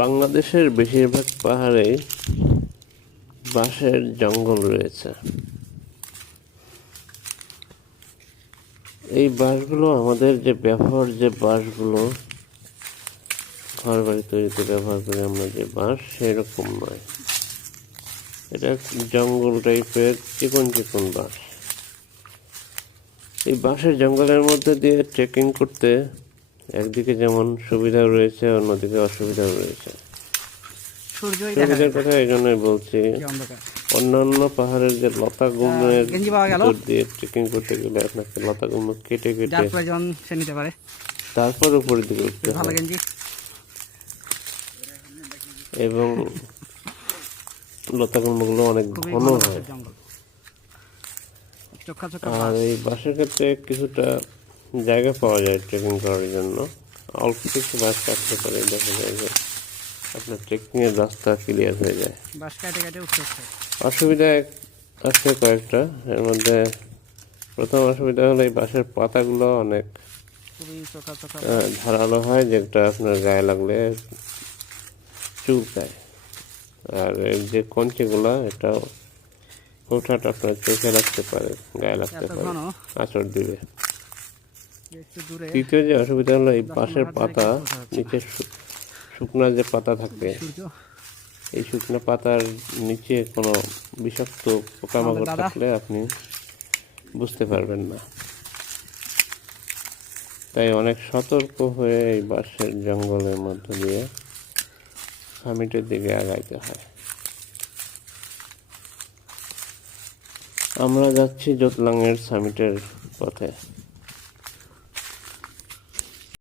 বাংলাদেশের বেশিরভাগ পাহাড়েই বাঁশের জঙ্গল রয়েছে। এই বাঁশগুলো আমাদের যে বাঁশগুলো ঘর বাড়ি তৈরিতে ব্যবহার করি আমরা, যে বাঁশ সেরকম নয়। এটা জঙ্গল টাইপের চিকন চিকন বাঁশ। এই বাঁশের জঙ্গলের মধ্যে দিয়ে ট্রেকিং করতে একদিকে যেমন সুবিধা রয়েছে, অন্যদিকে অসুবিধাও রয়েছে। সুবিধার কথা এই জন্যই বলছি, অন্যান্য পাহাড়ের যে লতা গুল্মের ভিতর দিয়ে ট্রেকিং করতে গেলে আপনাকে লতা গুল্ম কেটে কেটে তারপর উপরের দিকে উঠতে হয়, এবং লতা গুল্মগুলো অনেক ঘন হয়। আর এই বাঁশের ক্ষেত্রে কিছুটা জায়গা পাওয়া যায় ট্রেকিং করার জন্য, অল্প কিছু বাঁশ কাটতে পারে, দেখা যায় যে আপনার ট্রেকিংয়ের রাস্তা ক্লিয়ার হয়ে যায়। অসুবিধা আছে কয়েকটা। এর মধ্যে প্রথম অসুবিধা হলো এই বাঁশের পাতাগুলো অনেক ধারালো হয়, যেটা আপনার গায়ে লাগলে চুলকায়। আর এর যে কঞ্চিগুলো, এটাও হুটহাট আপনার চোখে লাগতে পারে, গায়ে লাগতে পারে, আঁচড় দিবে। তৃতীয় যে অসুবিধা হলো এই বাঁশের পাতা নিচে শুকনা যে পাতা থাকে, এই শুকনো পাতার নিচে কোনো বিষাক্ত পোকামাকড় থাকলে আপনি বুঝতে পারবেন না। তাই অনেক সতর্ক হয়ে এই বাঁশের জঙ্গলের মধ্য দিয়ে সামিটের দিকে আগাইতে হয়। আমরা যাচ্ছি জোতলাঙের সামিটের পথে।